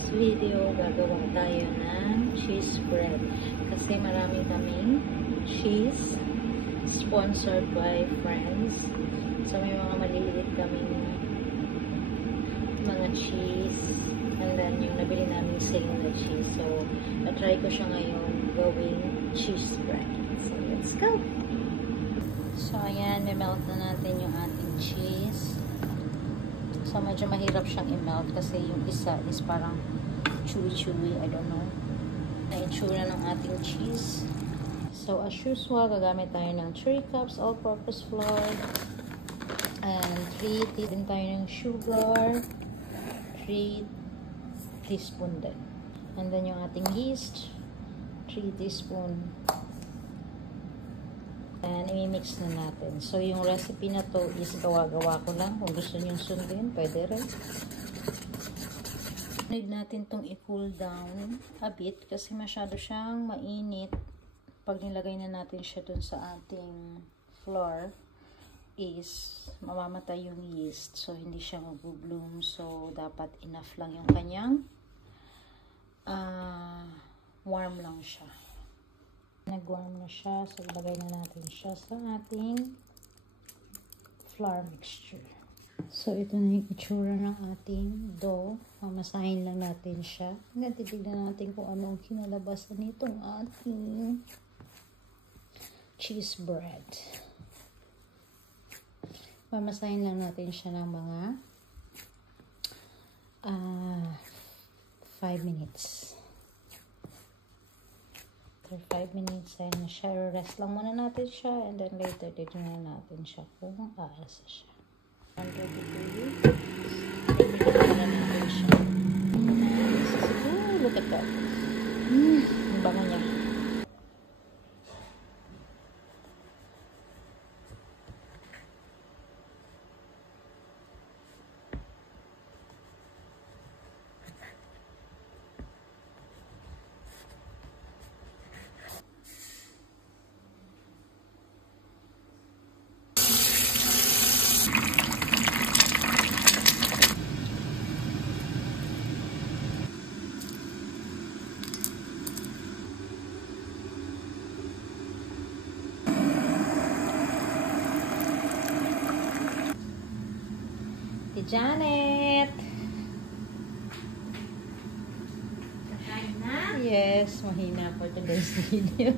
this video, gagawa tayo ng cheese bread. Kasi marami kaming cheese sponsored by friends. So, may mga maliliit kaming mga cheese. And then, yung nabili namin sale na cheese. So, na-try ko siya ngayon gawing cheese bread. So, let's go! So, ayan, may-melt na natin yung ating cheese. So, medyo mahirap siyang i-melt kasi yung isa is parang chewy-chewy. I don't know. Na-itsura ng ating cheese. So, as usual, gagamit tayo ng 3 cups all-purpose flour. And 3 din tayo ng sugar. 3 teaspoon din. And then yung ating yeast, 3 teaspoon. And i-mix na natin. So, yung recipe na to is gawa-gawa ko lang. Kung gusto nyo sundin, pwede rin. Need natin tong i-cool down a bit kasi masyado siyang mainit. Pag nilagay na natin siya dun sa ating flour is mamamatay yung yeast. So, hindi siya mag-bloom. So, dapat enough lang yung kanyang warm lang siya. Nag-warm na siya. So, ilagay na natin siya sa ating flour mixture. So, ito na yung itsura ng ating dough. Mamasahin lang natin siya. Titignan natin kung anong kinalabasan nitong ating cheese bread. Mamasahin lang natin siya ng mga 5 minutes. After 5 minutes, ayan na siya. Rest lang muna natin siya. And then later, titignan natin siya kung aalsa siya. 100 degrees. Titignan natin siya. Look at that. Ang bango niya. Janet! Kakain na? Yes, mahina for today's video.